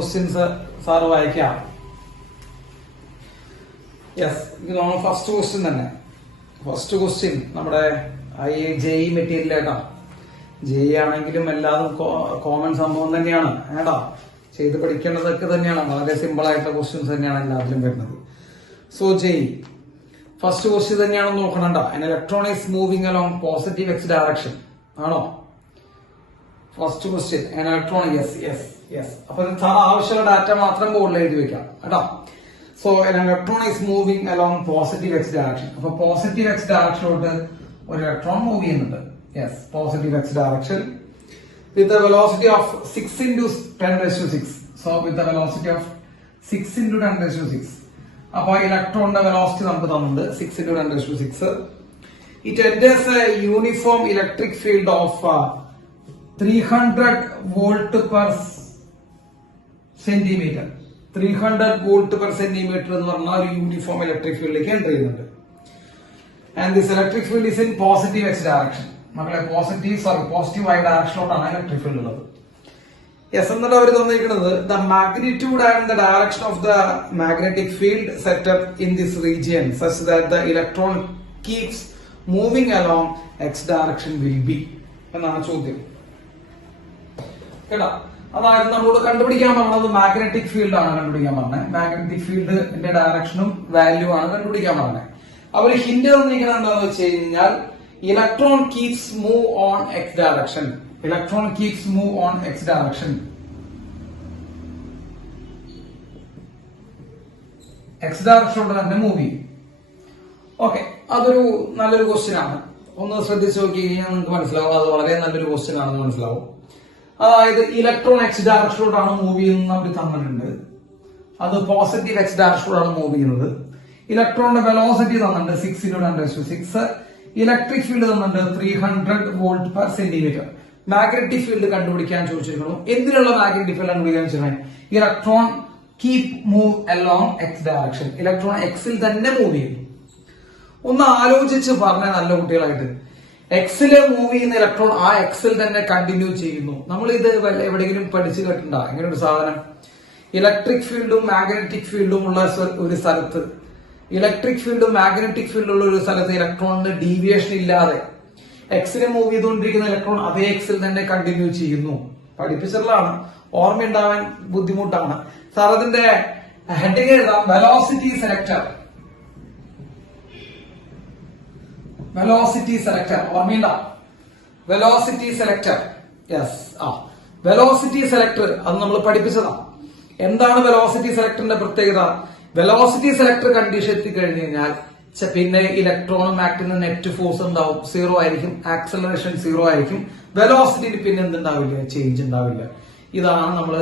Questions sir വായിക്കാം. Yes, ഇത് നമ്മൾ ഫസ്റ്റ് ക്വസ്റ്റ്യൻ തന്നെ. ഫസ്റ്റ് ക്വസ്റ്റ്യൻ നമ്മുടെ JEE മെറ്റീരിയൽ ഏട്ടാ. JEE ആണെങ്കിലും എല്ലാതും കോമൺ സംഭവം തന്നെയാണ് ഏട്ടാ. ചെയ്ത് പഠിക്കേണ്ടതൊക്കെ തന്നെയാണ്. വളരെ സിമ്പിൾ ആയിട്ടുള്ള ക്വസ്റ്റ്യൻസ് തന്നെയാണ് എല്ലാത്തിലും വരുന്നത്. സോ JEE ഫസ്റ്റ് ക്വസ്റ്റ്യൻ തന്നെയാണ് നോക്കണണ്ട. an electron is moving along positive x direction ആണോ? First question an electron. Yes. അപ്പൊ സാർ ആവശ്യമുള്ള ഡാറ്റ മാത്രം ബോർഡിൽ എഴുതി വെക്കാം കേട്ടോ. So an electron is moving along positive x direction. അപ്പൊ പോസിറ്റീവ് x ഡയറക്ഷനിലോട്ട് ഒരു ഇലക്ട്രോൺ മൂവ് ചെയ്യുന്നുണ്ട്. Yes, positive x direction with the velocity of 6 into 10⁶. So with the velocity of 6 into 10⁶. അപ്പൊ ഇലക്ട്രോണിന്റെ വെലോസിറ്റി നമുക്ക് തന്നിട്ടുണ്ട് 6 into 10⁶. It enters a uniform electric field of 300 volt per centimeter. 300 volt per centimeter എന്ന് പറഞ്ഞാൽ ഒരു uniform electric ഫീൽഡിലേക്ക് enter ചെയ്യുന്നുണ്ട്. And this electric field is in positive x direction. മക്കളെ പോസിറ്റീവ് y ഡയറക്ഷനിലോട്ടാണ് ഇലക്ട്രിക് ഫീൽഡ് ഉള്ളത്. Yes, എന്നിട്ട് അവർ തന്നിരിക്കുന്നത് the magnitude and the direction of the magnetic field setup in this region such that the electron keeps moving along x direction will be എന്നാണ് ചോദ്യം കേട്ടോ. അതായത് നമ്മളോട് കണ്ടുപിടിക്കാൻ പറഞ്ഞത് മാഗ്നറ്റിക് ഫീൽഡ് ആണ് കണ്ടുപിടിക്കാൻ പറഞ്ഞത്. മാഗ്നറ്റിക് ഫീൽഡിന്റെ ഡയറക്ഷനും വാല്യൂ ആണ് കണ്ടുപിടിക്കാൻ പറഞ്ഞത്. അവർ ഹിന്റ് തന്നിരിക്കുന്നത് എന്താണെന്ന് വെച്ച് കഴിഞ്ഞാൽ electron keeps move on x direction. Electron keeps move on x direction. x ഡയറക്ഷനിലൂടെ തന്നെ മൂവ് ചെയ്യും. ഓക്കെ, അതൊരു നല്ലൊരു ക്വസ്റ്റ്യൻ ആണ്. ഒന്ന് ശ്രദ്ധിച്ചു നോക്കി കഴിഞ്ഞാൽ നിങ്ങൾക്ക് മനസ്സിലാവും. അത് വളരെ നല്ലൊരു ക്വസ്റ്റ്യൻ ആണെന്ന് മനസ്സിലാവും. അതായത് ഇലക്ട്രോൺ x ഡയറക്ഷനിലോട്ടാണ് മൂവ് ചെയ്യുന്നത് അവർ തന്നിട്ടുണ്ട്. അത് പോസിറ്റീവ് x ഡയറക്ഷനിലോട്ടാണ് മൂവ് ചെയ്യുന്നത്. ഇലക്ട്രോണിന്റെ വെലോസിറ്റി തന്നിട്ടുണ്ട് 6 into 10⁶. ഇലക്ട്രിക് ഫീൽഡ് തന്നിട്ടുണ്ട് 300 volt per centimetre. Magnetic field കണ്ടുപിടിക്കാൻ ചോദിച്ചിരിക്കുന്നു. എന്തിനുള്ള മാഗ്നറ്റിക് ഫീൽഡ് കണ്ടുപിടിക്കാൻ വെച്ചിട്ടുണ്ടെങ്കിൽ electron keep move along x direction. Electron എക്സിൽ തന്നെ മൂവ് ചെയ്യുന്നു. ഒന്ന് ആലോചിച്ച് പറഞ്ഞ നല്ല കുട്ടികളായിട്ട്, എക്സില് മൂവ് ചെയ്യുന്ന ഇലക്ട്രോൺ ആ എക്സിൽ തന്നെ കണ്ടിന്യൂ ചെയ്യുന്നു. നമ്മൾ ഇത് എവിടെയെങ്കിലും പഠിച്ചു കേട്ടിട്ടുണ്ട ഇങ്ങനെ ഒരു സാധനം? ഇലക്ട്രിക് ഫീൽഡും മാഗ്നറ്റിക് ഫീൽഡും ഉള്ള ഒരു സ്ഥലത്ത്, ഇലക്ട്രിക് ഫീൽഡും മാഗ്നറ്റിക് ഫീൽഡും ഉള്ള ഒരു സ്ഥലത്ത് ഇലക്ട്രോണിന് ഡീവിയേഷൻ ഇല്ലാതെ എക്സിനെ മൂവ് ചെയ്തുകൊണ്ടിരിക്കുന്ന ഇലക്ട്രോൺ അതേ എക്സിൽ തന്നെ കണ്ടിന്യൂ ചെയ്യുന്നു. പഠിപ്പിച്ചിട്ടുള്ളതാണ്, ഓർമ്മയുണ്ടാവാൻ ബുദ്ധിമുട്ടാണ്. സാർ അതിന്റെ ഹെഡിങ് എഴുതാം, വെലോസിറ്റി സെലക്ടർ. വെലോസിറ്റി സെലക്ടർ ഓർമ്മയുണ്ടാവും. Velocity selector. Yes, velocity selector അത് നമ്മൾ പഠിപ്പിച്ചതാണ്. എന്താണ് വെലോസിറ്റി സെലക്ടറിന്റെ പ്രത്യേകത? വെലോസിറ്റി സെലക്ടർ കണ്ടീഷൻ എത്തിക്കഴിഞ്ഞു കഴിഞ്ഞാൽ പിന്നെ ഇലക്ട്രോണും ആക്ടിന് നെറ്റ് ഫോഴ്സ് ഉണ്ടാവും, 0 ആയിരിക്കും. ആക്സലറേഷൻ 0 ആയിരിക്കും. വെലോസിറ്റിയിൽ പിന്നെ എന്തുണ്ടാവില്ല? ചേഞ്ച് ഉണ്ടാവില്ല. ഇതാണ് നമ്മൾ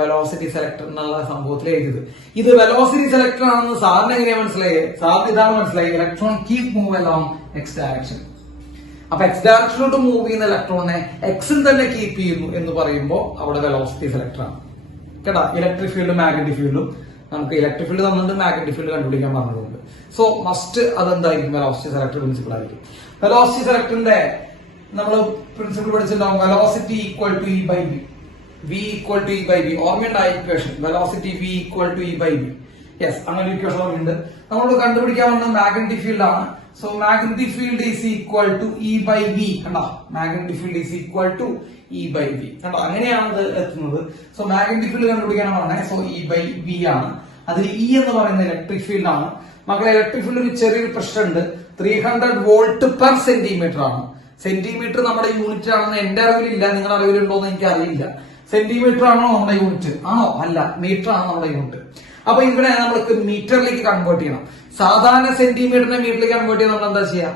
വെലോസിറ്റി സെലക്ടർ എന്നുള്ള സംഭവത്തിൽ എഴുതിയത്. ഇത് വെലോസിറ്റി സെലക്ടർ ആണെന്ന് സാറിന് എങ്ങനെയാ മനസ്സിലായേ? സാറിന് ഇതാണ് മനസ്സിലായി, electron keep move along x direction. അപ്പൊ x ഡയറക്ഷനിലോട്ട് മൂവ് ചെയ്യുന്ന ഇലക്ട്രോണിനെ എക്സിൽ തന്നെ കീപ്പ് ചെയ്യുന്നു എന്ന് പറയുമ്പോൾ അവിടെ വെലോസിറ്റി സെലക്ടർ ആണ് കേട്ടാ. ഇലക്ട്രിക് ഫീൽഡും മാഗ്നറ്റിക് ഫീൽഡും നമുക്ക് ഇലക്ട്രിക് ഫീൽഡ് തന്നിട്ട് മാഗ്നറ്റിക് ഫീൽഡ് കണ്ടുപിടിക്കാൻ പറഞ്ഞിട്ടുണ്ട്. സോ മസ്റ്റ് അതെന്തായിരിക്കും? വെലോസിറ്റി സെലക്ടർ പ്രിൻസിപ്പിൾ ആയിരിക്കും. വെലോസിറ്റി സെലക്ടറിന്റെ നമ്മൾ പ്രിൻസിപ്പിൾ പഠിച്ചിട്ടുണ്ടാവും, velocity equal to E by V. V equal to E by V. ഓർമ്മയുണ്ടായ equation, velocity V equal to E by V. Yes, അങ്ങനെ ഇക്വേഷൻ ഓർമ്മയുണ്ട്. നമ്മളോട് കണ്ടുപിടിക്കാൻ വന്ന മാഗ്നറ്റിക് ഫീൽഡ് ആണ്. So magnetic field is equal to E by V. കണ്ടോ, magnetic field is equal to E by V. കണ്ടോ, അങ്ങനെയാണ് ഇത് എത്തുന്നത്. സോ മാഗ്നറ്റിക് ഫീൽഡ് കണ്ടുപിടിക്കാനാണ് പറഞ്ഞത്. സോ E by V ആണ്. അതിൽ E എന്ന് പറയുന്ന ഇലക്ട്രിക് ഫീൽഡ് ആണ്. മക്കളെ, ഇലക്ട്രിക് ഫീൽഡ് ഒരു ചെറിയൊരു പ്രശ്നമുണ്ട്. 300 വോൾട്ട് പെർ സെന്റിമീറ്റർ ആണ്. സെന്റിമീറ്റർ നമ്മുടെ യൂണിറ്റ് ആണെന്ന് എന്റെ അറിവിലില്ല, നിങ്ങളുടെ അറിവിലുണ്ടോ എന്ന് എനിക്ക് അറിയില്ല. സെന്റിമീറ്റർ ആണോ നമ്മുടെ യൂണിറ്റ്? ആണോ? അല്ല, മീറ്റർ ആണ് നമ്മുടെ യൂണിറ്റ്. അപ്പൊ ഇവിടെ നമ്മൾക്ക് മീറ്ററിലേക്ക് കൺവേർട്ട് ചെയ്യണം. സാധാരണ സെന്റിമീറ്ററിനെ മീറ്ററിലേക്ക് കൺവേർട്ട് ചെയ്യാൻ നമ്മൾ എന്താ ചെയ്യാ?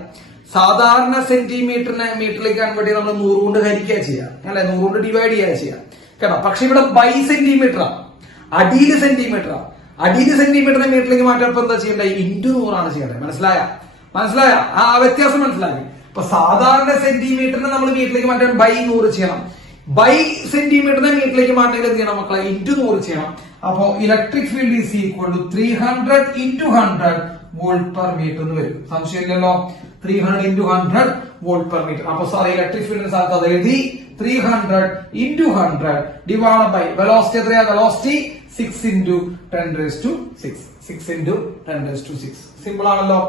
സാധാരണ സെന്റിമീറ്ററിനെ മീറ്ററിലേക്ക് കൺവേർട്ട് ചെയ്യാൻ നമ്മൾ 100 കൊണ്ട് ഹരിക്കുക ചെയ്യാം, അല്ലെ? 100 കൊണ്ട് ഡിവൈഡ് ചെയ്യുക ചെയ്യാം കേട്ടോ. പക്ഷെ ഇവിടെ ബൈ സെന്റിമീറ്റർ ആണ്, അടിയിൽ സെന്റിമീറ്റർ ആണ്. അടിയിൽ സെന്റിമീറ്ററിനെ മീറ്ററിലേക്ക് മാറ്റാൻ എന്താ ചെയ്യേണ്ടത്? ഇൻറ്റു 100 ചെയ്യേണ്ടത്. മനസ്സിലായ ആ വ്യത്യാസം മനസ്സിലാക്കി. അപ്പൊ സാധാരണ സെന്റിമീറ്ററിനെ നമ്മൾ മീറ്ററിലേക്ക് മാറ്റാൻ ബൈ 100 ചെയ്യണം. ബൈ സെന്റിമീറ്ററിനെ മീറ്ററിലേക്ക് മാറ്റണമെങ്കിൽ എന്ത് ചെയ്യണം മക്കളെ? ഇൻറ്റു 100 ചെയ്യണം. അപ്പോ electric field is equal to 300 into 100 volt per metre എന്ന് വരും. സംശയമില്ലല്ലോ. 300 into 100 വോൾട്ട് പെർ മീറ്റർ. അപ്പൊ സാർ ഇലക്ട്രിക് ഫീൽഡിന്റെ സ്ഥലത്ത് അത് എഴുതി 300 into 100 divided by velocity എത്രയാ? velocity 6 into 10 raised to 6. 6 into 10 raised to 6. Simple ആണല്ലോ.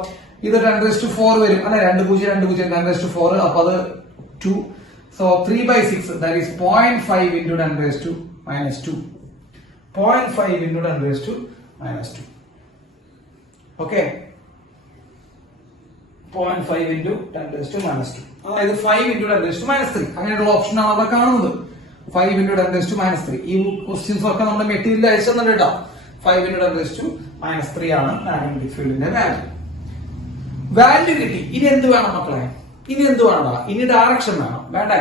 ഇത് 10 raised to 4 വരും അല്ലെ? 2 0 2 0 10 raised to 4 അപ്പൊ അത് 2. So 3 by 6 that is 0.5 into 10 raised to minus 2. 0.5 into 10 raised to minus 2. Okay. 0.5 into 10 raised to minus 2. അതായത് 5 into 10 raised to minus 3. അങ്ങനെയുള്ള option ആണ് അവിടെ കാണുന്നത്. 5 into 10 raised to minus 3. ഈ ക്വസ്റ്റ്യൻസ് ഒക്കെ നമ്മുടെ മെറ്റീരിയൽ അയച്ചു തന്നെ കേട്ടോ. 5 into 10 raised to minus 3 ആണ് മാഗ്നറ്റിക് ഫീൽഡിന്റെ വാല്യൂ. വാല്യൂ കിട്ടി. ഇനി എന്ത് വേണം മക്കളെ? ഇനി എന്ത് വേണ്ട? ഇനി ഡയറക്ഷൻ വേണം. വേണ്ടേ?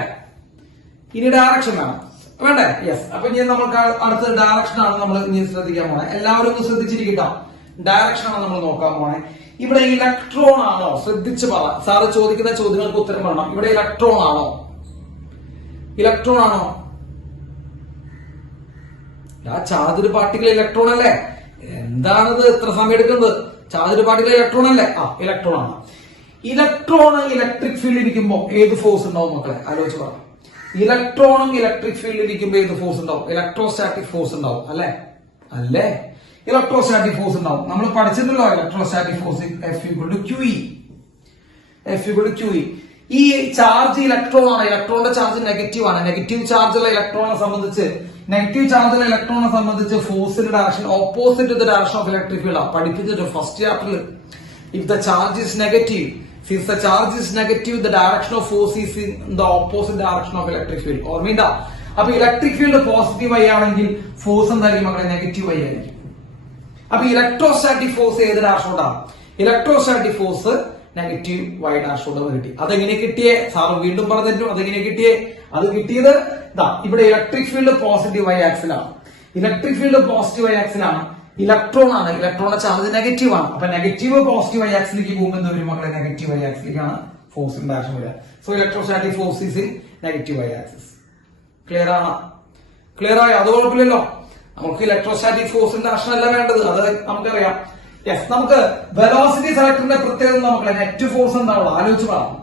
ഇനി ഡയറക്ഷൻ വേണം. വേണ്ടേ? യെസ്. അപ്പൊ ഇനി നമുക്ക് അടുത്ത ഡയറക്ഷൻ ആണ് നമ്മൾ ഇനി ശ്രദ്ധിക്കാൻ പോണേ. എല്ലാവരും ഒന്ന് ശ്രദ്ധിച്ചിരിക്കട്ടോ. ഡയറക്ഷൻ ആണ് നമ്മൾ നോക്കാൻ പോണേ. ഇവിടെ ഇലക്ട്രോൺ ആണോ? ശ്രദ്ധിച്ച് പറ. സാറ് ചോദിക്കുന്ന ചോദ്യങ്ങൾക്ക് ഉത്തരം പറയണം. ഇവിടെ ഇലക്ട്രോൺ ആണോ? ഇലക്ട്രോൺ ആണോ? ആ ചാർജ്ഡ് പാർട്ടിക്കിൾ ഇലക്ട്രോൺ അല്ലേ? എന്താണിത് ഇത്ര സമയം എടുക്കുന്നത്? ചാർജ്ഡ് പാർട്ടിക്കിൾ ഇലക്ട്രോൺ അല്ലേ? ആ ഇലക്ട്രോൺ ആണ്. ഇലക്ട്രോൺ ഇലക്ട്രിക് ഫീൽഡിൽ ഇരിക്കുമ്പോൾ ഏത് ഫോഴ്സ് ഉണ്ടാവും മക്കളെ? ആലോചിച്ച് പറ. ഇലക്ട്രോണും ഇലക്ട്രിക് ഫീൽഡിൽ ഇരിക്കുമ്പോൾ ഏത് ഫോഴ്സ് ഉണ്ടാവും? ഇലക്ട്രോസ്റ്റാറ്റിക് ഫോഴ്സ് ഉണ്ടാവും അല്ലേ? അല്ലേ? ഇലക്ട്രോസ്റ്റാറ്റിക് ഫോഴ്സ് ഉണ്ടാവും. നമ്മൾ പഠിച്ചിട്ടുണ്ടല്ലോ electrostatic force F equal to QE. F equal to QE. ഈ ചാർജ് ഇലക്ട്രോൺ ആണ്. ഇലക്ട്രോണിന്റെ ചാർജ് നെഗറ്റീവ് ആണ്. നെഗറ്റീവ് ചാർജുള്ള ഇലക്ട്രോണിനെ സംബന്ധിച്ച് ഫോഴ്സിന്റെ direction opposite the direction of electric field ആണ്. പഠിപ്പിച്ചിട്ട് ഫസ്റ്റ് ചാപ്റ്ററിൽ if the charge is negative, since the charge is negative, the direction of force is in the opposite direction of electric field. ഓർമ്മയുണ്ടോ? അപ്പൊ electric field positive ആയി ആണെങ്കിൽ force എന്തായിരിക്കും മക്കളെ? Negative ആയി ആയിരിക്കും. അപ്പൊ ഇലക്ട്രോസ്റ്റാറ്റിക് ഫോഴ്സ് ഏത് ഡയറക്ഷനോടാണ്? ഇലക്ട്രോസ്റ്റാറ്റിക് ഫോഴ്സ് നെഗറ്റീവ് വൈ ഡയറക്ഷനോട് കിട്ടി. അതെങ്ങനെ കിട്ടിയേ? സാറ് വീണ്ടും പറഞ്ഞു. അതെങ്ങനെ കിട്ടിയേ? അത് കിട്ടിയത് ഇവിടെ ഇലക്ട്രിക് ഫീൽഡ് പോസിറ്റീവ് വൈ ആക്സിലാണ്. ഇലക്ട്രിക് ഫീൽഡ് പോസിറ്റീവ് വൈ ആക്സിലാണ്. ഇലക്ട്രോൺ ആണ്. ഇലക്ട്രോണിന്റെ ചാർജ് നെഗറ്റീവ് ആണ്. അപ്പൊ നെഗറ്റീവ് പോസിറ്റീവ് വൈ ആക്സിലേക്ക് പോകുമ്പോൾ എന്ത് വരും മക്കളെ? നെഗറ്റീവ് വൈ ആക്സിലേക്കാണ് ഫോഴ്സിന്റെ ഡയറക്ഷൻ വരിക. So electrostatic force is in negative y axis. Clear ആണ്? ക്ലിയർ ആയോ? അത് കുഴപ്പമില്ലല്ലോ. നമുക്ക് ഇലക്ട്രോസ്റ്റാറ്റിക് ഫോഴ്സിന്റെ ഡയറക്ഷൻ അല്ല വേണ്ടത്, അത് നമുക്കറിയാം. യെസ്. നമുക്ക് വെലോസിറ്റി സെലക്ടറിന്റെ പ്രത്യേകത മക്കളെ നെറ്റ് ഫോഴ്സ് എന്താണോ? ആലോചിച്ച് പറയാം.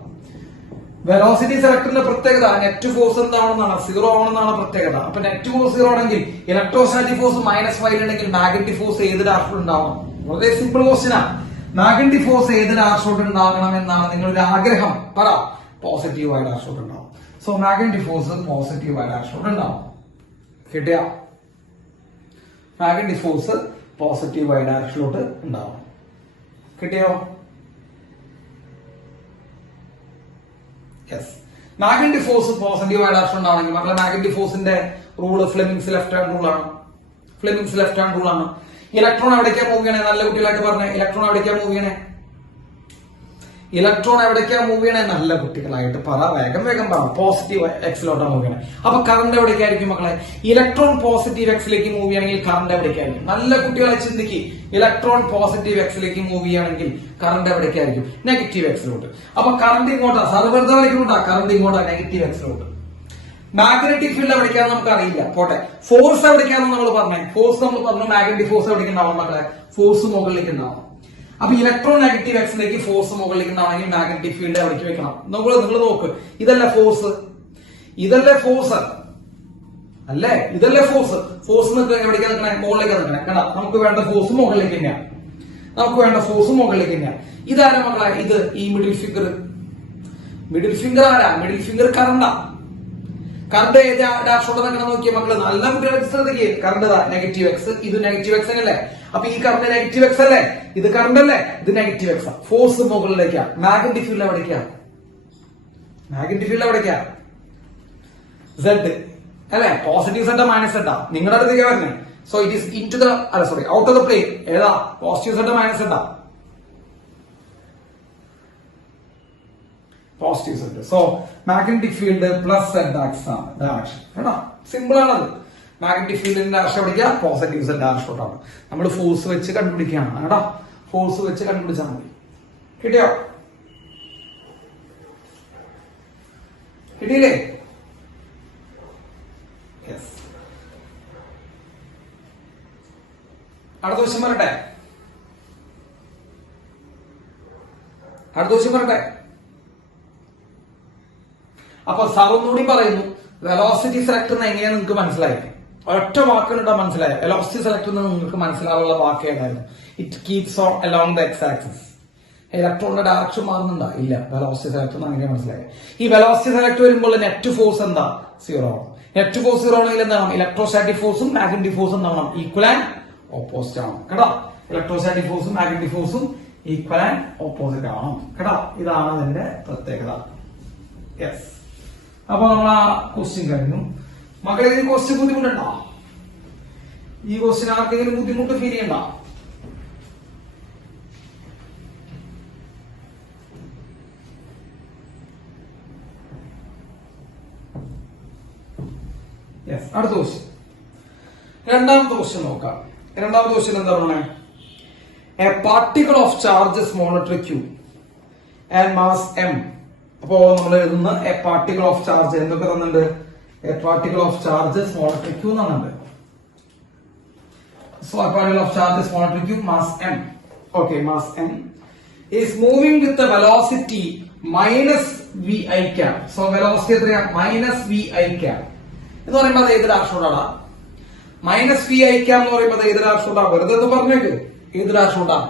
വെലോസിറ്റി സെലക്ടറിന്റെ പ്രത്യേകത നെറ്റ് ഫോഴ്സ് എന്താണെന്നാണ്? 0 ആണെന്നാണ് പ്രത്യേകത. അപ്പൊ നെറ്റ് ഫോഴ്സ് 0 ആണെങ്കിൽ ഇലക്ട്രോസ്റ്റാറ്റിക് ഫോഴ്സ് -5 ഉണ്ടെങ്കിൽ മാഗ്നറ്റിക് ഫോഴ്സ് ഏത് ഡയറക്ഷനിൽ ഉണ്ടാവണം? വളരെ സിമ്പിൾ ക്വസ്റ്റ്യനാ. മാഗ്നറ്റിക് ഫോഴ്സ് ഏത് ഡയറക്ഷനിൽ ഉണ്ടാകണം എന്നാണ് നിങ്ങളുടെ ആഗ്രഹം? പറ. പോസിറ്റീവ് ആയ ഡയറക്ഷനിൽ ഉണ്ടാവും. സോ മാഗ്നറ്റിക് ഫോഴ്സ് പോസിറ്റീവ് ആയ ഡയറക്ഷനിൽ ഉണ്ടാവും. കിട്ടിയ? മാഗ്നറ്റിക് ഫോഴ്സ് പോസിറ്റീവ് ആയ ഡയറക്ഷനിലോട്ട് ഉണ്ടാവും. കിട്ടിയോ? യെസ്. മാഗ്നറ്റിക് ഫോഴ്സ് പോസിറ്റീവ് ആയ ഡയറക്ഷൻ ഉണ്ടാണെങ്കിൽ മക്കളെ മാഗ്നറ്റിക് ഫോഴ്സിന്റെ rule Fleming's left hand rule ആണ്. ഫ്ലെമിങ്സ് ലെഫ്റ്റ് ഹാൻഡ് റൂൾ ആണ്. ഇലക്ട്രോൺ എവിടേക്കാ മൂവ് ചെയ്യണേ? നല്ല കുട്ടികളായിട്ട് പറഞ്ഞേ. ഇലക്ട്രോൺ എവിടേക്കാ മൂവ് ചെയ്യണേ? ഇലക്ട്രോൺ എവിടേക്കാ മൂവ് ചെയ്യണേ? നല്ല കുട്ടികളായിട്ട് പറ. വേഗം വേഗം പറ. പോസിറ്റീവ് എക്സിലോട്ടാണ് മൂവ് ചെയ്യണേ. അപ്പൊ കറണ്ട് എവിടേക്കായിരിക്കും മക്കളെ? ഇലക്ട്രോൺ പോസിറ്റീവ് എക്സിലേക്ക് മൂവ് ചെയ്യണമെങ്കിൽ കറണ്ട് എവിടേക്കായിരിക്കും? നല്ല കുട്ടികളെ ചിന്തിക്ക്. ഇലക്ട്രോൺ പോസിറ്റീവ് എക്സിലേക്ക് മൂവ് ചെയ്യുകയാണെങ്കിൽ കറണ്ട് എവിടേക്കായിരിക്കും? നെഗറ്റീവ് എക്സിലോട്ട്. അപ്പൊ കറണ്ട് ഇങ്ങോട്ടാ. സാറ് വെറുതെ വരയ്ക്കുന്നുണ്ടാ? കറണ്ട് ഇങ്ങോട്ടാ, നെഗറ്റീവ് എക്സിലോട്ട്. മാഗ്നറ്റിക് ഫീൽഡ് എവിടേക്കാന്ന് നമുക്ക് അറിയില്ല. പോട്ടെ. ഫോഴ്സ് എവിടേക്കാന്ന് നമ്മൾ പറഞ്ഞേ? ഫോഴ്സ് നമ്മൾ പറഞ്ഞു മാഗ്നറ്റിക് ഫോഴ്സ് എവിടേക്ക് ഉണ്ടാവും മക്കളെ? ഫോഴ്സ് മുകളിലേക്ക് ഉണ്ടാവും. അപ്പൊ ഇലക്ട്രോൺ നെഗറ്റീവ് എക്സിലേക്ക് ഫോഴ്സ് മുകളിലേക്ക് ഉണ്ടാവണമെങ്കിൽ മാഗ്നറ്റിക് ഫീൽഡ് എവിടേക്ക് വെക്കണം? നിങ്ങൾ നോക്ക്. ഇതല്ലേ ഫോഴ്സ്? ഇതല്ലേ ഫോഴ്സ് അല്ലേ? ഇതല്ലേ ഫോഴ്സ്? ഫോഴ്സ് എവിടേക്കാ നിൽക്കണേ? മുകളിലേക്ക് നിൽക്കണേ. കണ്ടാ? നമുക്ക് വേണ്ട ഫോഴ്സ് മുകളിലേക്ക് തന്നെയാണ്. ഇതാരാ മക്കളെ? ഇത് ഈ മിഡിൽ ഫിംഗർ. ആരാ? മിഡിൽ ഫിംഗർ കറണ്ടാ. കറണ്ട് ഏത് ഡാഷോട്ട് നിൽക്കണം നോക്കിയ മക്കള്. നല്ല കുട്ടികളെ ശ്രദ്ധിക്കുക. Current negative X. ഇത് നെഗറ്റീവ് എക്സ് അല്ലേ? അപ്പൊ ഈ കറണ്ട് നെഗറ്റീവ് എക്സ് അല്ലേ? ഇത് കറണ്ട് അല്ലേ? ഇത് നെഗറ്റീവ് എക്സ്. ഫോഴ്സ് മുകളിലേക്കാ. മാഗ്നറ്റിക് ഫീൽഡ് എവിടേക്കാ? സെഡ് അല്ലെ? പോസിറ്റീവ് സെഡ് മൈനസ് സെഡാ നിങ്ങളുടെ അടുത്തേക്ക് വരുന്നത്. So it is into the out of the plane. ഏതാ? പോസിറ്റീവ് സെഡ് മൈനസ് സെഡാ? Positive Z. So magnetic field plus Z axis ആണ് ഡയറക്ഷൻ. കേട്ടോ? സിമ്പിൾ ആണത്. മാഗ്നറ്റിക് ഫീൽഡിന്റെ ഡയറക്ഷൻ എവിടേക്കാ? പോസിറ്റീവ് സെഡ് ഡയറക്ഷനോട്ടാണ്. നമ്മൾ ഫോഴ്സ് വെച്ച് കണ്ടുപിടിക്കുകയാണ് കേട്ടോ. ഫോഴ്സ് വെച്ച് കണ്ടുപിടിച്ചാൽ മതി. കിട്ടിയോ? കിട്ടിയില്ലേ? യെസ്. അടുത്ത ക്വസ്റ്റ്യൻ പറയട്ടെ. അപ്പൊ സാർ ഒന്നുകൂടി പറയുന്നു. വെലോസിറ്റി സെലക്ടർ എങ്ങനെയാ നിങ്ങൾക്ക് മനസ്സിലായി? ഒരൊറ്റ വാക്കുകളുണ്ടാ മനസ്സിലായോ? വെലോസിറ്റി സെലക്ടർ നിങ്ങൾക്ക് മനസ്സിലാവുള്ള വാക്ക് ഏതായിരുന്നു? It keeps on along the X axis. ഇലക്ട്രോണിന്റെ ഡയറക്ഷൻ മാറുന്നുണ്ടോ? ഇല്ല. വെലോസിറ്റി സെലക്ടർ അങ്ങനെ മനസ്സിലായി. ഈ വെലോസിറ്റി സെലക്ടർ വരുമ്പോൾ നെറ്റ് ഫോഴ്സ് എന്താ? 0 ആണ്. നെറ്റ് ഫോഴ്സ് 0 ആണെങ്കിൽ എന്താണ്? ഇലക്ട്രോസ്റ്റാറ്റിക് ഫോഴ്സും മാഗ്നറ്റിക് ഫോഴ്സും എന്താണ്? ഈക്വൽ ആൻഡ് ഓപ്പോസിറ്റ് ആണ് കേട്ടോ. ഇലക്ട്രോസ്റ്റാറ്റിക് ഫോഴ്സും മാഗ്നറ്റിക് ഫോഴ്സും ഈക്വൽ ആൻഡ് ഓപ്പോസിറ്റ് ആണ് കേട്ടോ. ഇതാണ് അതിന്റെ പ്രത്യേകത. യെസ്. അപ്പൊ നമ്മൾ ആ ക്വസ്റ്റ്യൻ കഴിഞ്ഞു. മക്കളെ, ഇതിന് ക്വസ്റ്റ്യൻ ബുദ്ധിമുട്ടുണ്ടോ? ഈ ക്വസ്റ്റ്യൻ ആർക്കെങ്കിലും ബുദ്ധിമുട്ട് ഫീൽ ചെയ്യണ്ട? യെസ്. അടുത്ത ക്വസ്റ്റ്യൻ, രണ്ടാമത്തെ ക്വസ്റ്റ്യൻ നോക്കാം. രണ്ടാമത്തെ ക്വസ്റ്റ്യൻ എന്താ പറഞ്ഞേ? A particle of charge monetary Q and mass M. അപ്പോ നമ്മൾ എഴുതുന്ന എ പാർട്ടിക്കിൾ ഓഫ് ചാർജ് എന്തൊക്കെ തന്നിട്ടുണ്ട്? A particle of charge monetary Q എന്നുണ്ട്. So a particle of charge monetary Q mass M. Okay, mass M is moving with a velocity minus V I cap. So velocity എത്രയാ? Minus V I cap എന്ന് പറയുമ്പോൾ അത് ഏത് രാഷ്ട്രമാണ്? Minus V I cap എന്ന് പറയുമ്പോൾ അത് ഏത് രാഷ്ട്രമാണ്? വെറുതെ പറഞ്ഞേക്ക്. ഏത് രാഷ്ട്രമാണ്?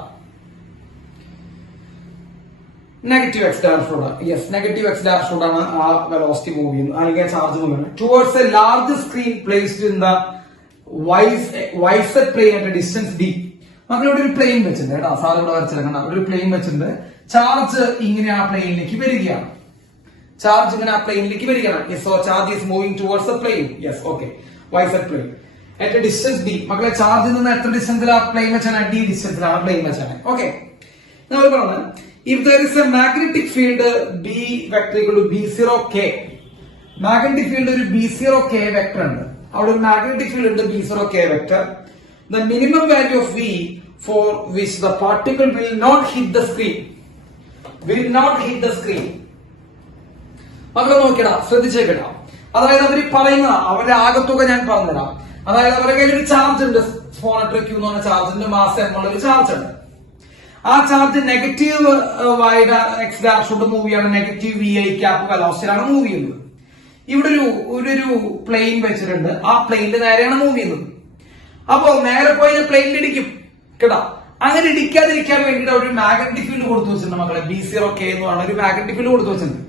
നെഗറ്റീവ് എക്സ് ഡയറക്ഷനോട്. യെസ്, നെഗറ്റീവ് എക്സ് ഡയറക്ഷനോടാണ് ആ വെലോസിറ്റി മൂവ് ചെയ്യുന്നത്, അല്ലെങ്കിൽ ചാർജ് മൂവ് ചെയ്യുന്നത്. Towards a large screen placed in the YZ plane at distance D. നമ്മൾ ഇവിടെ ഒരു പ്ലെയിൻ വെച്ചിട്ടുണ്ട് കേട്ടോ. സാർ ഇവിടെ വരച്ചിരിക്കണ്ട. ഒരു പ്ലെയിൻ വെച്ചിട്ടുണ്ട്. ചാർജ് ഇങ്ങനെ ആ പ്ലെയിനിലേക്ക് വരികയാണ്. ചാർജ് ഇങ്ങനെ ആ പ്ലെയിനിലേക്ക് വരികയാണ്. Yes. So charge is moving towards the plain. Yes. Okay, വൈസെറ്റ് plane at distance D. മക്കളെ, ചാർജിൽ നിന്ന് എത്ര ഡിസ്റ്റൻസിലാണ് പ്ലെയിൻ വെച്ചാണ്? ഡി ഡിസ്റ്റൻസിലാണ് പ്ലെയിൻ വെച്ചാണ്. ഓക്കെ, നമ്മൾ പറഞ്ഞത് if there is a magnetic field B vector equal to B0K, magnetic field ഒരു B0K vector ഉണ്ട്. അവിടെ ഒരു magnetic field ഉണ്ട് B0K vector. The minimum value of V for which the particle will not hit the screen. Will not hit the screen. മക്കളെ നോക്കിയടാ, ശ്രദ്ധിച്ചേക്കടാ. അതായത് അവര് പറയുന്ന അവരുടെ ആകത്തുക ഞാൻ പറഞ്ഞുതരാം. അതായത് അവരുടെ കയ്യിൽ ഒരു ചാർജ് ഉണ്ട്. മോണറ്ററി ക്യൂ എന്ന് പറഞ്ഞ ചാർജിന്റെ മാസ് എം ഉള്ള ഒരു ചാർജ് ഉണ്ട്. ആ ചാർജ് നെഗറ്റീവ് എക്സ് ഡയറക്ഷനോട് മൂവ് ചെയ്യാണ്. നെഗറ്റീവ് വി ഐ ക്യാപ് വെലോസിറ്റിയിലാണ് മൂവ് ചെയ്യുന്നത്. ഇവിടെ ഒരു പ്ലെയിൻ വെച്ചിട്ടുണ്ട്. ആ പ്ലെയിനിന്റെ നേരെയാണ് മൂവ് ചെയ്യുന്നത്. അപ്പോ നേരെ പോയി പ്ലെയിനിൽ ഇടിക്കും കേട്ടോ. അങ്ങനെ ഇടിക്കാതിരിക്കാൻ വേണ്ടിയിട്ട് ഒരു മാഗ്നറ്റിക് ഫീൽഡ് കൊടുത്തു വെച്ചിട്ടുണ്ട് മക്കളെ. B0K എന്ന് പറഞ്ഞ ഒരു മാഗ്നറ്റിക് ഫീൽഡ് കൊടുത്തു വെച്ചിട്ടുണ്ട്.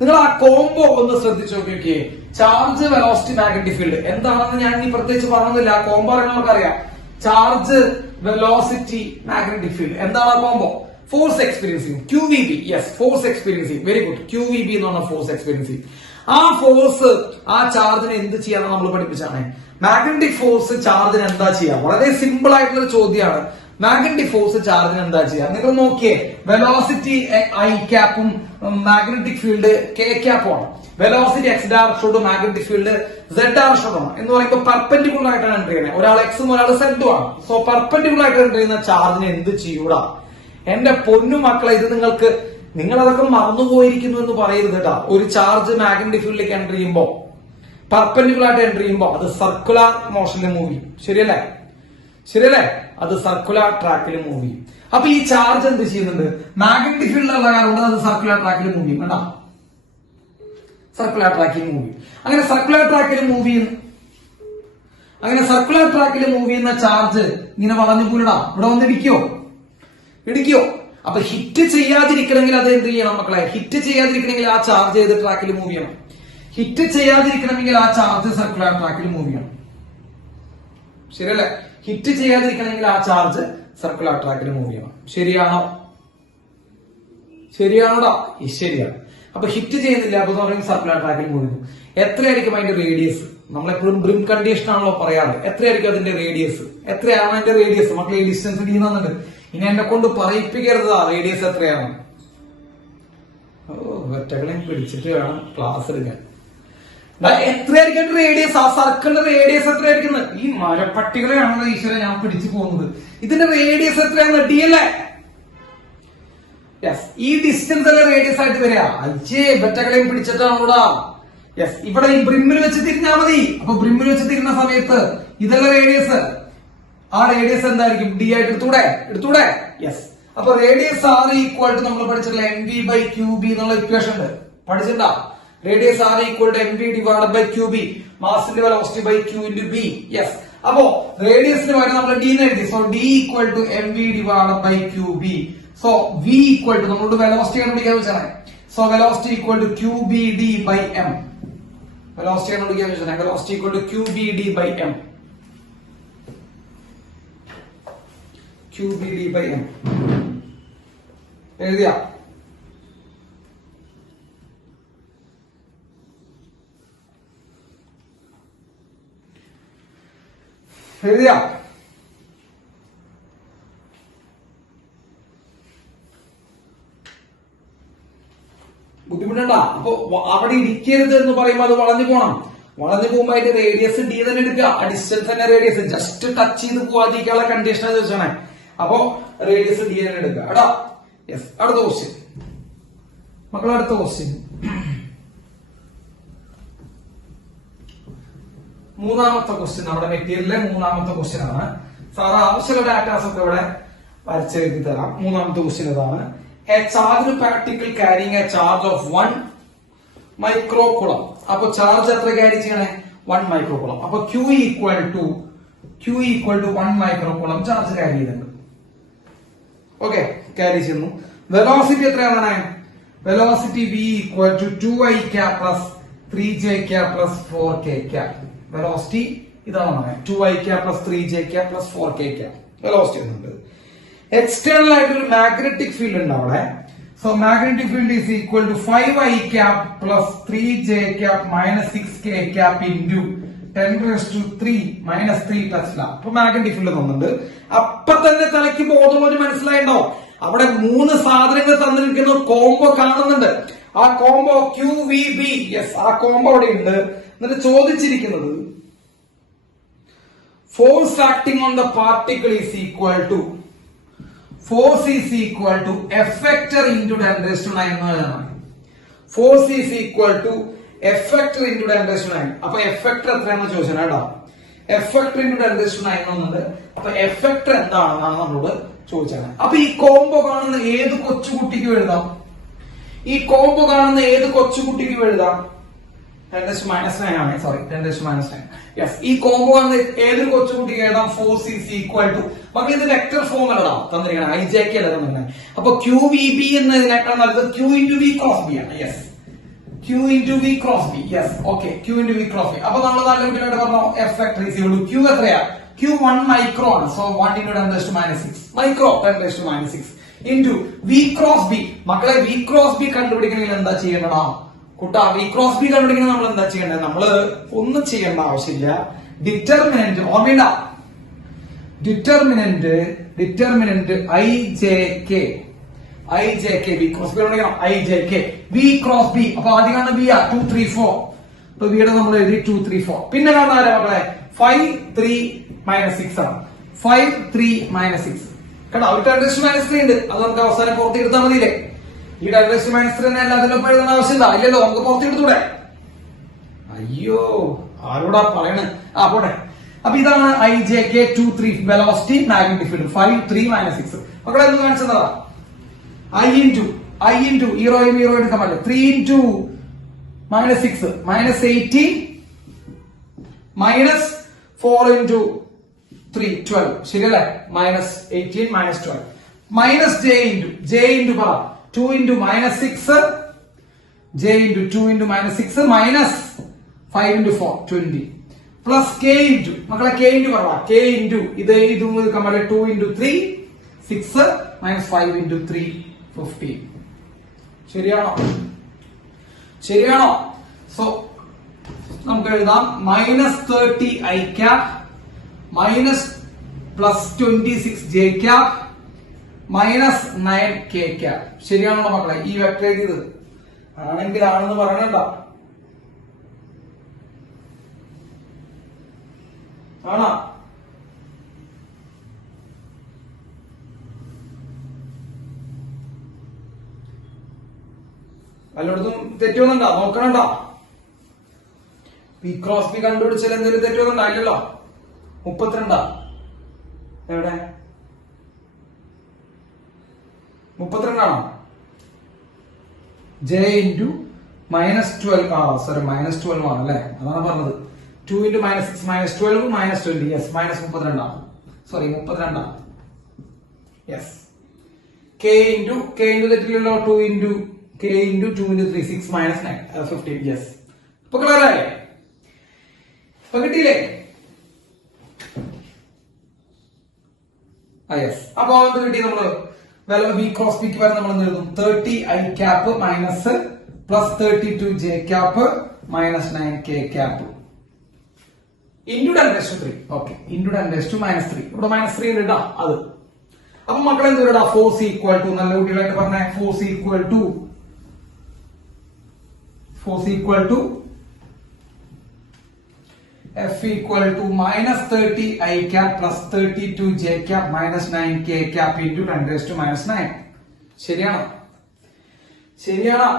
നിങ്ങൾ ആ കോംബോ ഒന്ന് ശ്രദ്ധിച്ചു നോക്കിയേ. ചാർജ് വെലോസിറ്റി മാഗ്നറ്റിക് ഫീൽഡ് എന്താണെന്ന് ഞാൻ ഇനി പ്രത്യേകിച്ച് പറഞ്ഞില്ല. ആ കോംബോ അറിയുന്നവർക്ക് അറിയാം. ചാർജ് വെലോസിറ്റി മാഗ്നറ്റിക് ഫീൽഡ് എന്താണ് ആ combo? Force experiencing QVB. Yes, force experiencing. Very good. QVB എന്ന് പറഞ്ഞ ഫോഴ്സ് എക്സ്പീരിയൻസിങ്. ആ ഫോഴ്സ് ആ ചാർജിന് എന്ത് ചെയ്യാന്ന് നമ്മൾ പഠിപ്പിച്ചാണ്. മാഗ്നറ്റിക് ഫോഴ്സ് ചാർജിന് എന്താ ചെയ്യാ? വളരെ സിമ്പിൾ ആയിട്ടുള്ള ചോദ്യമാണ്. മാഗ്നറ്റിക് ഫോഴ്സ് ചാർജിന് എന്താ ചെയ്യാ? നിങ്ങൾ നോക്കിയേ, വെലോസിറ്റി ഐ ക്യാപ്പും മാഗ്നറ്റിക് ഫീൽഡ് K ക്യാപ്പും ആണ്. വെലോസിറ്റി എക്സ് ഡയറക്ഷനോട് മാഗ്നറ്റിക് ഫീൽഡ് Z ഡയറക്ഷനോടാണ്. എന്ന് പറയുമ്പോൾ പെർപെൻഡിക്കുലർ ആയിട്ടാണ് എൻട്രി ചെയ്യുന്നത്. ഒരാൾ എക്സും ഒരാൾ സെഡും ആണ്. സോ പെർപെൻഡിക്കുലർ ആയിട്ട് എൻട്രി ചെയ്യുന്ന ചാർജിന് എന്ത് ചെയ്യൂടാ? എന്റെ പൊന്നു മക്കളെ, ഇത് നിങ്ങൾ അതൊക്കെ മറന്നുപോയിരിക്കുന്നു എന്ന് പറയരുത് കേട്ടോ. ഒരു ചാർജ് മാഗ്നറ്റിക് ഫീൽഡിലേക്ക് എൻട്രി ചെയ്യുമ്പോ, പെർപെൻഡിക്കുലർ ആയിട്ട് എൻട്രി ചെയ്യുമ്പോ അത് സർക്കുലർ മോഷനിൽ മൂവ് ചെയ്യും. ശരിയല്ലേ? ശരിയല്ലേ? അത് സർക്കുലർ ട്രാക്കിൽ മൂവ് ചെയ്യും. അപ്പൊ ഈ ചാർജ് എന്ത് ചെയ്യുന്നുണ്ട്? മാഗ്നറ്റിക് ഫീൽഡിലുള്ള കാരണം അത് സർക്കുലർ ട്രാക്കിൽ മൂവ് ചെയ്യും. കേട്ടോ, സർക്കുലർ ട്രാക്കിൽ മൂവ് ചെയ്യും. അങ്ങനെ സർക്കുലർ ട്രാക്കിൽ മൂവ് ചെയ്യുന്ന ചാർജ് ഇങ്ങനെ വളഞ്ഞു പോലടാ ഇവിടെ വന്ന് ഇടിക്കോ? അപ്പൊ ഹിറ്റ് ചെയ്യാതിരിക്കണമെങ്കിൽ അത് എന്ത് ചെയ്യണം മക്കളെ? ഹിറ്റ് ചെയ്യാതിരിക്കണമെങ്കിൽ ആ ചാർജ് ഏത് ട്രാക്കിൽ മൂവ് ചെയ്യണം? ഹിറ്റ് ചെയ്യാതിരിക്കണമെങ്കിൽ ആ ചാർജ് സർക്കുലർ ട്രാക്കിൽ മൂവ് ചെയ്യണം. ശരിയല്ലേ? ഹിറ്റ് ചെയ്യാതിരിക്കണമെങ്കിൽ ആ ചാർജ് സർക്കുലർ ട്രാക്കിൽ മൂവ് ചെയ്യണം. ശരിയാണോടാ? ശരിയാണ്. അപ്പൊ ഹിറ്റ് ചെയ്യുന്നില്ല, അപ്പൊ സർക്കുലർ ട്രാക്കിൽ മൂവ് ചെയ്യുന്നു. എത്രയായിരിക്കും അതിന്റെ റേഡിയസ്? നമ്മളെപ്പോഴും ബ്രിം കണ്ടീഷൻ ആണല്ലോ പറയാറ്. എത്രയായിരിക്കും അതിന്റെ റേഡിയസ്? എത്രയാണ് അതിന്റെ റേഡിയസ്? മക്കളെ, ഈ ഡിസ്റ്റൻസ് ചെയ്യുന്നുണ്ട്. ഇനി എന്നെ കൊണ്ട് പറയിപ്പിക്കരുതാ റേഡിയസ് എത്രയാണ്. ഒറ്റകളെയും പിടിച്ചിട്ട് വേണം ക്ലാസ് എടുക്കാൻ. എത്രയായിരിക്കും റേഡിയസ്? ആ സർക്കിളിന്റെ റേഡിയസ് എത്രയായിരിക്കും? ഈ മരപ്പട്ടികളെയാണല്ലോ ഈശ്വരൻ ഞാൻ പിടിച്ചു പോകുന്നത്. ഇതിന്റെ റേഡിയസ് എത്രയാണ്? D അല്ലേ? യെസ്, ഈ ഡിസ്റ്റൻസ് അല്ലേ റേഡിയസ് ആയിട്ട് വരിക. അച്ഛേ, ബെറ്റകളെയും പിടിച്ചിട്ടാണോടാ. യെസ്, ഇവിടെ ഈ ബ്രിമ്മിൽ വെച്ച് തിരിഞ്ഞാൽ മതി. അപ്പൊ ബ്രിമ്മിൽ വെച്ച് തിരിഞ്ഞ സമയത്ത് ഇതല്ല റേഡിയസ്. ആ റേഡിയസ് എന്തായിരിക്കും? D ആയിട്ട് എടുത്തൂടെ? യെസ്. അപ്പൊ റേഡിയസ് R ഈക്വൽ ടു നമ്മൾ പഠിച്ചിട്ടുള്ള NV/QB എന്നുള്ള ഇക്വേഷൻ ഉണ്ട്. പഠിച്ചിട്ടുണ്ടാ? Radius R equal to M V divide by Q B, മാസിന്റെ velocity by Q into B. Yes, അപ്പോ റേഡിയസിന് പകരം നമ്മൾ ഡി എന്ന് എഴുതി. So D equal to M V divide by Q B. So V equal to നമ്മളോട് velocity കണ്ടുപിടിക്കാൻ വെച്ചാൽ, so velocity equal to Q B D by M. Velocity കണ്ടുപിടിക്കാൻ വെച്ചാൽ velocity equal to Q B D by m. Q B D by m എഴുതിയ എഴുതിയ ബുദ്ധിമുട്ടണ്ട. അപ്പൊ അവിടെ ഇരിക്കരുത് എന്ന് പറയുമ്പോൾ അത് വളഞ്ഞു പോകണം. വളഞ്ഞു പോകുമ്പോ അതിന്റെ റേഡിയസ് ഡി തന്നെ എടുക്കുക. ഡിസ്റ്റൻസ് തന്നെ റേഡിയസ് ജസ്റ്റ് ടച്ച് ചെയ്ത് പോവാതിരിക്കാനുള്ള കണ്ടീഷനാണ് ചോദിച്ചാണ്. അപ്പോ റേഡിയസ് ഡി തന്നെ എടുക്കുക. എടാ യെസ്, അടുത്ത ക്വസ്റ്റ്യൻ മക്കളെ, അടുത്ത ക്വസ്റ്റ്യൻ മൂന്നാമത്തെ ക്വസ്റ്റ്യൻ നമ്മുടെ മെറ്റീരിയലിലെ മൂന്നാമത്തെ ക്വസ്റ്റ്യൻ ആണ്. സാർ ആവശ്യമുള്ള ഡാറ്റാസ് ഒക്കെ ഇവിടെ വരച്ചെഴുതി തരാം. മൂന്നാമത്തെ ക്വസ്റ്റ്യൻ ഇതാണ്. A charge particle carrying a charge of 1 microcoulomb. അപ്പൊ ചാർജ് എത്ര ക്യാരി ചെയ്യണേ? 1 മൈക്രോകുളം. അപ്പൊ Q equal to 1 microcoulomb charge carry ചെയ്തിട്ടുണ്ട്. ഓക്കെ, ക്യാരി ചെയ്യുന്നു. വെലോസിറ്റി എത്രയാണ്? Velocity V equal to 2i cap plus 3j cap plus 4k cap. Velocity ഇതാണ് 2i cap plus 3j cap plus 4k cap velocity എന്നുണ്ട്. External ആയിട്ട് ഒരു magnetic field ഉണ്ട് അവിടെ. So magnetic field is equal to 5i cap plus 3j cap minus 6k cap into 10⁻³ minus 3 tesla. അപ്പൊ magnetic field തന്നിട്ടുണ്ട്. അപ്പൊ തന്നെ തലയ്ക്ക് ബോധമുള്ളവര് മനസ്സിലായിണ്ടാവും അവിടെ 3 സാധനങ്ങൾ തന്നിരിക്കുന്ന കോംബോ കാണുന്നുണ്ട്. ആ കോംബോ QVB. യെസ്, ആ കോംബോ അവിടെ ഉണ്ട്. എന്നിട്ട് ചോദിച്ചിരിക്കുന്നത് force acting on the particle is equal to force is equal to F vector into 10⁻⁹ എന്നതാണ്. Force is equal to F vector into 10⁻⁹. അപ്പൊ എഫക്ടർ എത്രയാണെന്ന് ചോദിച്ചാൽ കേട്ടോ. എഫക്ടർ ഇൻറ്റു 10⁻⁹ എന്നുണ്ട്. അപ്പൊ എഫക്ടർ എന്താണെന്നാണ് നമ്മളോട് ചോദിച്ചാണ്. അപ്പൊ ഈ കോംബോ കാണുന്ന ഏത് കൊച്ചുകുട്ടിക്കും എഴുതാം. ഈ കോംബോ കാണുന്ന ഏത് കൊച്ചുകുട്ടിക്കും എഴുതാം. 10⁻⁹ ആണ്. സോറി, 10⁻⁹. യെസ്, ഈ കോംബോ കാണുന്ന ഏതൊരു കൊച്ചുകുട്ടിക്ക് എഴുതാം. ഫോഴ്സ് ഈസ് ഈക്വൽ ടു, മക്കൾ ഇത് വെക്ടർ ഫോം അല്ലടാ തന്നിരിക്കണം, IJK അല്ല തന്നെ. അപ്പൊ QVB എന്നതിനേക്കാൾ നല്ലത് Q into V cross B ആണ്. Yes, Q into V cross B. Yes, okay, Q into V cross B. അപ്പൊ നമ്മൾ നല്ല കുട്ടികളായിട്ട് പറഞ്ഞു effector is equal to Q എത്രയാ? Q 1 മൈക്രോ ആണ്. So 1 into 10⁻�6 micro 10⁻�6 into V cross B. മക്കളെ V cross B കണ്ടുപിടിക്കണമെങ്കിൽ എന്താ ചെയ്യേണ്ടടാ കുട്ടാ? V ക്രോസ് B കണ്ടുപിടിക്കണം നമ്മൾ എന്താ ചെയ്യേണ്ടത്? നമ്മള് ഒന്നും ചെയ്യേണ്ട ആവശ്യമില്ല. ഡിറ്റർമിനന്റ് ഓർമ്മയില്ല. Determinant IJK V cross B കണ്ടുപിടിക്കണം. IJK V cross B. അപ്പൊ ആദ്യം കാണുന്ന V ആ 2 3 4. അപ്പൊ വീട് നമ്മൾ എഴുതി 2 3 4. പിന്നെ കാണുന്ന ആരാ മക്കളെ? 5 3 6 ആണ്. 5 3 6 കേട്ടോ. ഒരു 10⁻³ ഉണ്ട്. അത് നമുക്ക് അവസാനം പുറത്തെടുത്താൽ മതിയില്ലേ? ഈ 10⁻³ തന്നെ അല്ല അതിനൊപ്പം എഴുതാൻ ആവശ്യമില്ല. ഇല്ലല്ലോ, നമുക്ക് പുറത്തെടുത്തൂടെ? അയ്യോ, ആരോടാ പറയണേ? ആ പോട്ടെ. അപ്പൊ ഇതാണ് IJK 2 3 വെലോസിറ്റി മാഗ്നറ്റിക് ഫീൽഡ് 5 3 6. മക്കളെ എന്ത് കാണിച്ചതാ? I ഇൻറ്റു ഹീറോയും എടുക്കാൻ പറ്റില്ല. 3 ഇൻറ്റു -6 -18 -4 ഇൻറ്റു 3 12. ശരിയല്ലേ? -18 -12 j ഇൻറ്റു പറ 2 into -6 j into 2 into -6 -5 into 4 20 plus k into മക്കളെ k ഇൻറ്റു പറ k ഇൻറ്റു ഇതും എടുക്കാൻ പറ്റില്ല. 2 ഇൻറ്റു 3 6 -5 ഇൻറ്റു 3 15. ശരിയാണോ? സോ നമുക്ക് എഴുതാം -30i cap +26j cap -9k cap. ശരിയാണോ മക്കളെ? ഈ വെക്ടർ എഴുതിയത് ആണെങ്കിൽ ആണെന്ന് പറയണണ്ട. ആണോ? വല്ലയിടത്തും തെറ്റുന്നുണ്ടോ? നോക്കണണ്ട. V ക്രോസ് B കണ്ടുപിടിച്ചാൽ എന്തെങ്കിലും തെറ്റുന്നുണ്ടോ? ഇല്ലല്ലോ. 32 എവിടെ? 32 ആണോ? J ഇൻറ്റു -12 സോറി -12 ആണ് അല്ലെ, അതാണ് പറഞ്ഞത്. 2 into -6 -12 -20 യെസ് -32 ആണ്, സോറി 32 ആണ്. Yes k into തെറ്റില്ലല്ലോ, 2 into k into 2 into 3 6 minus 9 15 yes. ഇപ്പൊ ക്ലിയർ ആയേ, ഇപ്പൊ കിട്ടിയില്ലേ? യെസ്. അപ്പൊ എന്ത് കിട്ടി നമ്മള്? v cross p ക്ക് പകരം നമ്മൾ എന്ത് എഴുതും? 30 i cap minus plus 32 j cap minus 9 k cap into 10⁻³ okay, into 10⁻³ ഇവിടെ -3 ഉണ്ട് കേട്ടോ അത്. അപ്പൊ മക്കളെ എന്ത് വരടാ? ഫോഴ്സ് ഈക്വൽ ടു, നല്ല കുട്ടികളായിട്ട് പറഞ്ഞ force equal to F equal to -30 I cap plus 32 J cap minus 9 K cap into 10⁻⁹. ശരിയാണോ? ശരിയാണോ?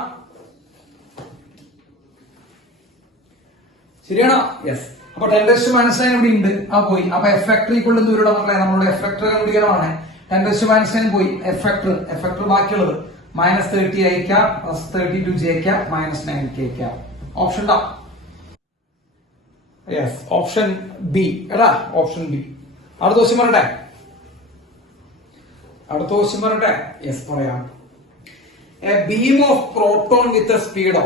യെസ്. അപ്പൊ 10⁻⁹ ഇവിടെ ഉണ്ട്, ആ പോയി. അപ്പൊ എഫ് ഫാക്ടർ ഈക്വൽ ടു ദൂരം മക്കളെ നമ്മളുടെ എഫ് ഫാക്ടർ കണ്ടുപിടിക്കാനാണ്. 10⁻⁹ പോയി, എഫ് ഫാക്ടർ ബാക്കിയുള്ളത് -30 I cap plus 32 J cap minus 9 K cap. Option ഡാ. യെസ്, ഓപ്ഷൻ ബി എടാ, ഓപ്ഷൻ ബി. അടുത്ത ക്വസ്റ്റ്യൻ പറയട്ടെ? യെസ് പറയാം. A beam of proton with a speed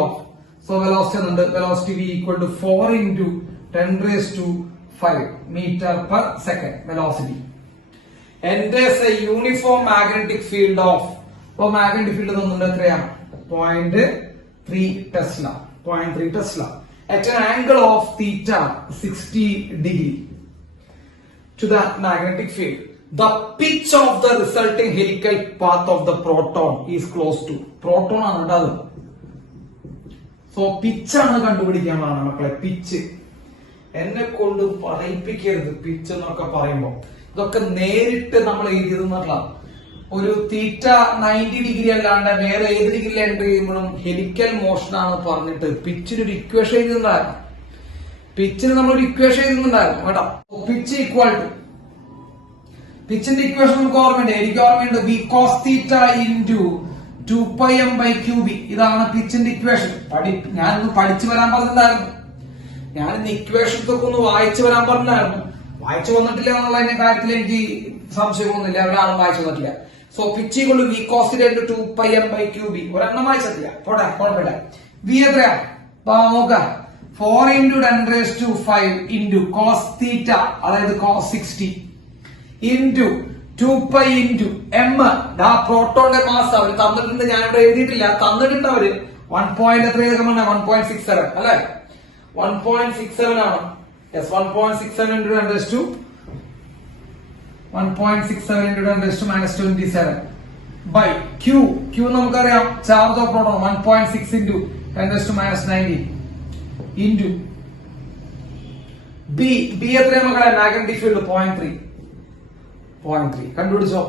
of so velocity എന്നുണ്ട്, velocity v equal to 4 into 10⁵ meter per second velocity enters a uniform magnetic field of, ഇപ്പൊ magnetic field തന്നിട്ടുണ്ട് എത്രയാണ്? 0.3 tesla at an angle of theta 60 degree to the magnetic field. The pitch of the resulting helical path of the proton is close to, proton ആണ് കേട്ടത്. So pitch ആണ് കണ്ടുപിടിക്കാൻ പറഞ്ഞത് മക്കളെ. Pitch എന്നെ കൊണ്ട് പറയിപ്പിക്കരുത്, പിച്ച് എന്നൊക്കെ പറയുമ്പോ ഇതൊക്കെ നേരിട്ട് നമ്മൾ എഴുതിയതെന്നുള്ള ഒരു തീറ്റ 90 ഡിഗ്രി അല്ലാണ്ട് വേറെ ഏത് ഡിഗ്രി എൻട്രി ചെയ്യുമ്പോഴും ഹെലിക്കൽ മോഷൻ ആണ് പറഞ്ഞിട്ട് പിച്ചിന് ഒരു ഇക്വേഷൻ എഴുതുന്നുണ്ടായിരുന്നു. കേട്ടോ. പിച്ച് ഈക്വൽ ടു, പിച്ചിന്റെ ഇക്വേഷൻ നമുക്ക് ഓർമ്മയുണ്ട്, എനിക്ക് ഓർമ്മയുണ്ട്, v cos θ into 2πm/qb. ഇതാണ് പിച്ചിന്റെ ഇക്വേഷൻ. ഞാനൊന്ന് പഠിച്ചു വരാൻ പറഞ്ഞിട്ടുണ്ടായിരുന്നു, ഞാനിന്ന് ഇക്വേഷൻസ് ഒക്കെ ഒന്ന് വായിച്ചു വരാൻ പറഞ്ഞിട്ടുണ്ടായിരുന്നു. വായിച്ചു വന്നിട്ടില്ല എന്നുള്ളതിന്റെ കാര്യത്തിൽ എനിക്ക് സംശയമൊന്നുമില്ല, ഒരാളും വായിച്ചു വന്നിട്ടില്ല. So pitch equal to v cos θ into 2πm/qb. ഒരെണ്ണം വായിച്ചിട്ടില്ല, പോട്ടെ കുഴപ്പമില്ല. v എത്രയാ? നോക്കാം, 4 into 10⁵ into cos θ, അതായത് cos 60 into 2π into m. പ്രോട്ടോണിന്റെ mass അവർ തന്നിട്ടുണ്ട്, ഞാനിവിടെ എഴുതിയിട്ടില്ല, തന്നിട്ടുണ്ട് അവര്. 1.67 അല്ലെ, 1.67 ആണ്. Yes, 1.67 into 10⁻⁻27 by q. q നമുക്കറിയാം, charge of proton 1.6 into 10⁻⁹ into b. എത്രയാണ് മക്കളെ? Magnetic field 0.3. കണ്ടുപിടിച്ചോ?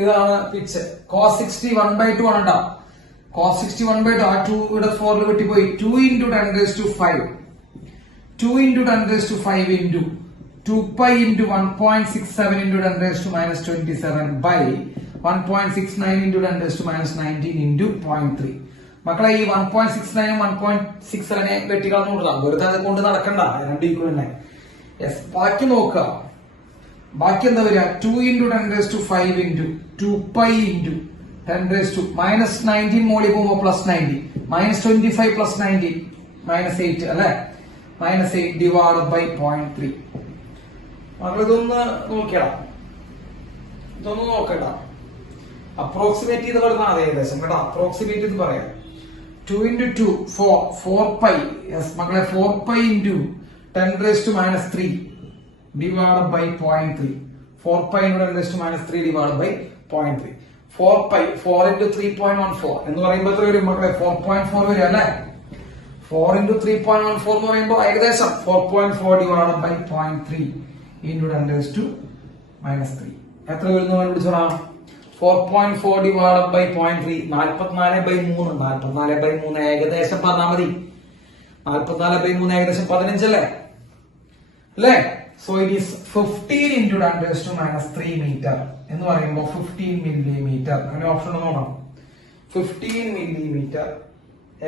ഇതാണ് പിച്ച്. cos 60 1/2 ആണ് കേട്ടോ. cos 60 1/2, ആ 2 ഇവിടെ 4 വെട്ടിപ്പോയി. 2 into 10⁵ 2 into 10⁵ into 2π into 1.67 into 10⁻⁻27 by 1.69 into 10⁻⁻19 into 0.3. മക്കളെ ഈ 1.69 1.67 വെട്ടികളന്ന് കൊടുക്കാം, വെറുതെ അത് കൊണ്ട് നടക്കണ്ട, രണ്ട് ഈക്വൽ തന്നെ. യെസ്, ബാക്കി നോക്കുക. ബാക്കി എന്താ വരിക? 2 into 10⁵ into 2π into 10⁻⁻19 മോളിൽ പോകുമ്പോ +90 -25 + 90 -8 അല്ലെ, -8 divided by 0.3. മക്കൾ ഇതൊന്ന് നോക്കണ്ട, അപ്രോക്സിമേറ്റ് ചെയ്ത് പറഞ്ഞാൽ അതെ ഏകദേശം കേട്ടോ, അപ്രോക്സിമേറ്റ് ചെയ്ത് പറയാം. 2 into 2 4π. യെസ് മക്കളെ, 4π into 10⁻³ divided by 0.3. 4π into 10⁻³ divided by 0.3. 4π 4 into 3.14 എന്ന് പറയുമ്പോൾ എത്ര വരും മക്കളെ? 4.4 വരും അല്ലെ. 4 into 3.14 എന്ന് പറയുമ്പോൾ ഏകദേശം 4.4 divided by 0.3 into 10⁻³ എത്ര വരുന്നു കണ്ടുപിടിച്ചോടാ 4.4 ഡിവൈഡ് ബൈ 0.3 44/3 44/3 ഏകദേശം പറഞ്ഞാൽ മതി 44/3 ഏകദേശം 15 അല്ലേ so it is 15 into 10⁻³ metre എന്ന് പറയുമ്പോൾ 15 മില്ലിമീറ്റർ അങ്ങനെ ഓപ്ഷൻ നോക്കണം 15 മില്ലിമീറ്റർ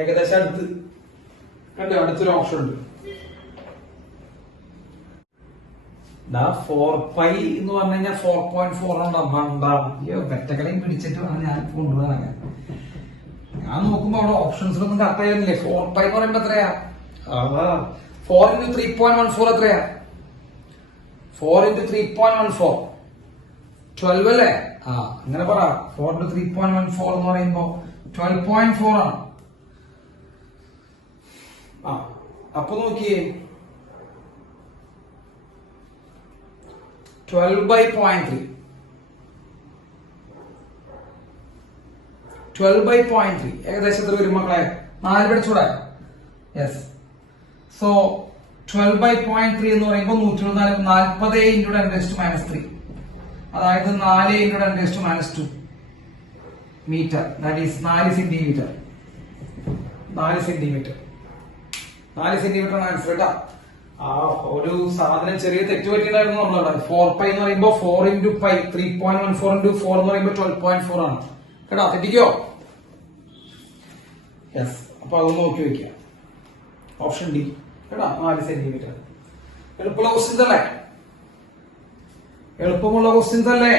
ഏകദേശം അടുത്ത് കണ്ടോ അടുത്തൊരു ഓപ്ഷൻ ഉണ്ട് 4π എന്ന് പറഞ്ഞു കഴിഞ്ഞാൽ 4.4 വെറ്റകളെയും പിടിച്ചിട്ട് വേണം ഞാൻ കൊണ്ടുപോകാൻ ഞാൻ നോക്കുമ്പോ അവിടെ ഓപ്ഷൻസിലൊന്നും കറക്റ്റ് ആയിരുന്നില്ലേ 4π എന്ന് പറയുമ്പോ എത്രയാ 4 into 3.14 എത്രയാ 4 into 3.14 12 അല്ലേ അങ്ങനെ പറ 4 into 3.14 എന്ന് പറയുമ്പോ 12.4 ആണ് അപ്പൊ നോക്കിയേ 12/0.3 12/0.3 ഏകദേശം എത്ര വരും മക്കളെ 4 പഠിച്ചൂടെ യെസ് സോ 12/0.3 എന്ന് പറയുമ്പോൾ 140 into 10⁻³ അതായത് 4 into 10⁻² metre that is 4 centimetre 4 centimetre 4 centimetre ആണ് ആൻസർ കേട്ടാ ഒരു സാധനം ചെറിയ തെറ്റ് പറ്റിയിട്ടുണ്ടായിരുന്നു നമ്മളവിടെ 4π എന്ന് പറയുമ്പോ 4 into π 3.14 into 4 എന്ന് പറയുമ്പോ 12.4 ആണ് കേട്ടോ തെറ്റിക്കോ യെസ് അപ്പൊ അതൊന്ന് നോക്കി വെക്കുക ഓപ്ഷൻ ഡി കേട്ടോ 4 സെന്റിമീറ്റർ എളുപ്പമുള്ള ക്വസ്റ്റ്യൻസ് അല്ലേ